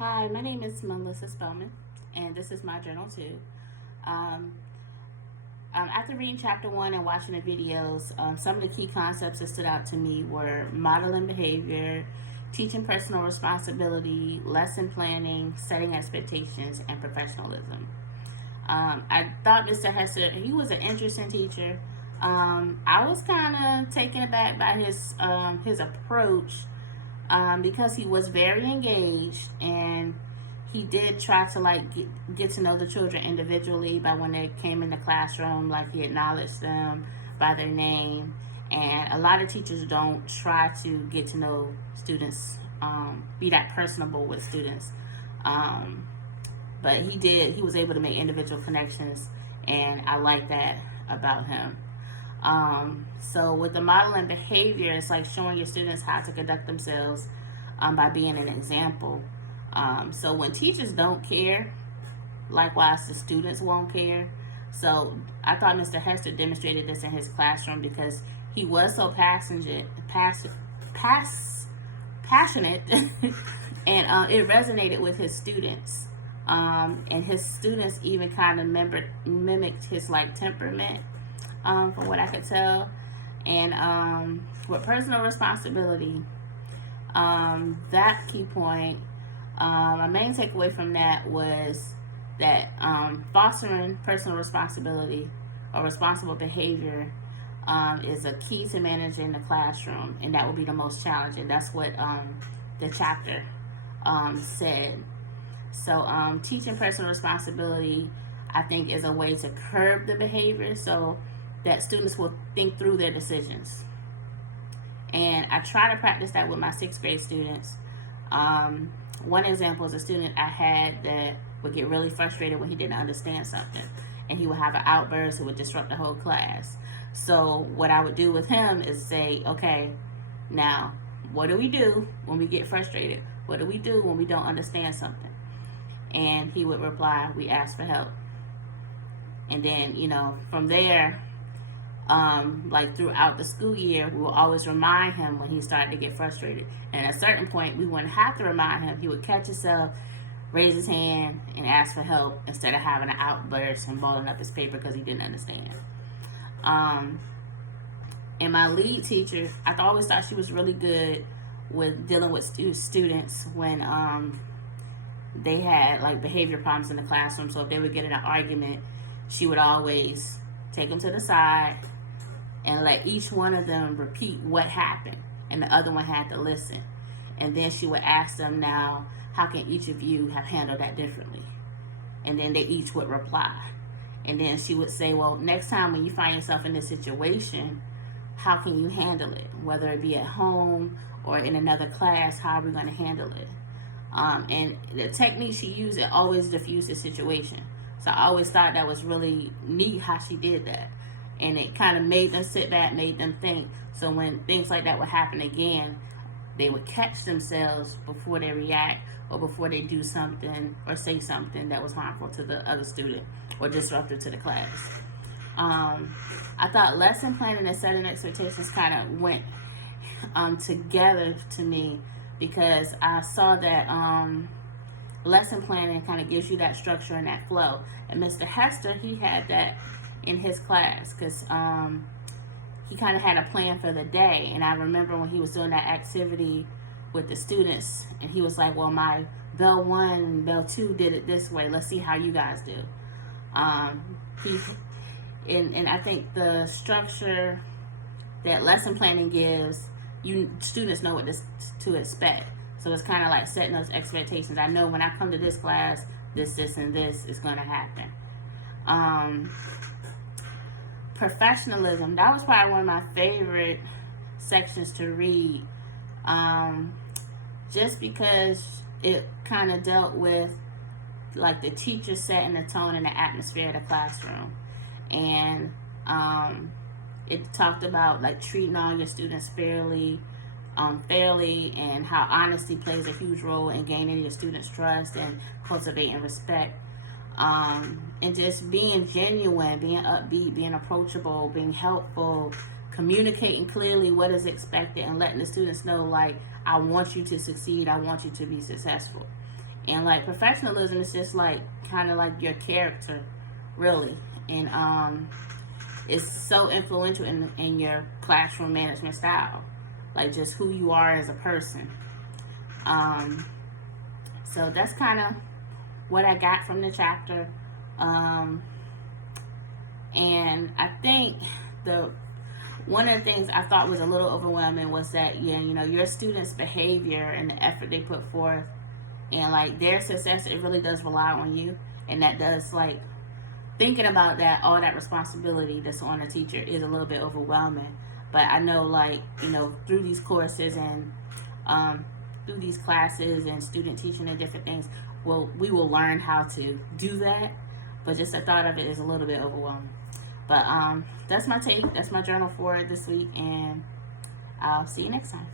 Hi, my name is Melissa Spellman, and this is my journal too. After reading chapter 1 and watching the videos, some of the key concepts that stood out to me were modeling behavior, teaching personal responsibility, lesson planning, setting expectations, and professionalism. I thought Mr. Hester, he was an interesting teacher. I was kind of taken aback by his approach because he was very engaged, and he did try to get to know the children individually. By when they came in the classroom, he acknowledged them by their name. And a lot of teachers don't try to get to know students, be that personable with students. But he did. He was able to make individual connections, and I like that about him. So with the modeling behavior, it's like showing your students how to conduct themselves by being an example. So when teachers don't care, likewise the students won't care. So I thought Mr. Hester demonstrated this in his classroom because he was so passionate, and it resonated with his students. And his students even kind of mimicked his temperament, from what I could tell. And with personal responsibility, that key point, my main takeaway from that was that fostering personal responsibility or responsible behavior is a key to managing the classroom, and that will be the most challenging. That's what the chapter said. So teaching personal responsibility, I think, is a way to curb the behavior so that students will think through their decisions. And I try to practice that with my 6th grade students. One example is a student I had that would get really frustrated when he didn't understand something, and he would have an outburst that would disrupt the whole class. So what I would do with him is say, okay, now what do we do when we get frustrated? What do we do when we don't understand something? And he would reply, we ask for help. And then, from there, throughout the school year, we will always remind him when he started to get frustrated. And at a certain point, we wouldn't have to remind him. He would catch himself, raise his hand, and ask for help instead of having an outburst and balling up his paper because he didn't understand. And my lead teacher, I always thought she was really good with dealing with students when they had behavior problems in the classroom. So if they would get in an argument, she would always take them to the side and let each one of them repeat what happened, and the other one had to listen. And then she would ask them, now, how can each of you have handled that differently? And then they each would reply. And then she would say, well, next time when you find yourself in this situation, how can you handle it? Whether it be at home or in another class, how are we going to handle it? And the technique she used, it always diffused the situation. So I always thought that was really neat how she did that. And it kind of made them sit back, made them think. So when things like that would happen again, they would catch themselves before they react or before they do something or say something that was harmful to the other student or disruptive to the class. I thought lesson planning and setting expectations kind of went together to me, because I saw that lesson planning kind of gives you that structure and that flow. And Mr. Hester, he had that in his class because he kind of had a plan for the day. And I remember when he was doing that activity with the students, and he was like, well, my Bell 1 and Bell 2 did it this way. Let's see how you guys do. And I think the structure that lesson planning gives, students know what to expect. So it's kind of like setting those expectations. I know when I come to this class, this, and this is going to happen. Professionalism, that was probably one of my favorite sections to read, just because it kind of dealt with the teacher setting the tone and the atmosphere of the classroom. And it talked about treating all your students fairly, and how honesty plays a huge role in gaining your students' trust and cultivating respect. And just being genuine, being upbeat, being approachable, being helpful, communicating clearly what is expected, and letting the students know, I want you to succeed, I want you to be successful. And like professionalism is just like kind of like your character, really. And it's so influential in your classroom management style, like just who you are as a person. So that's kind of what I got from the chapter. And I think one of the things I thought was a little overwhelming was that, your students' behavior and the effort they put forth and like their success, it really does rely on you. And that does, like, thinking about that, all that responsibility that's on a teacher is a little bit overwhelming. But I know, like, through these courses and through these classes and student teaching and different things, we will learn how to do that. But just the thought of it is a little bit overwhelming. But that's my take. That's my journal for this week, and I'll see you next time.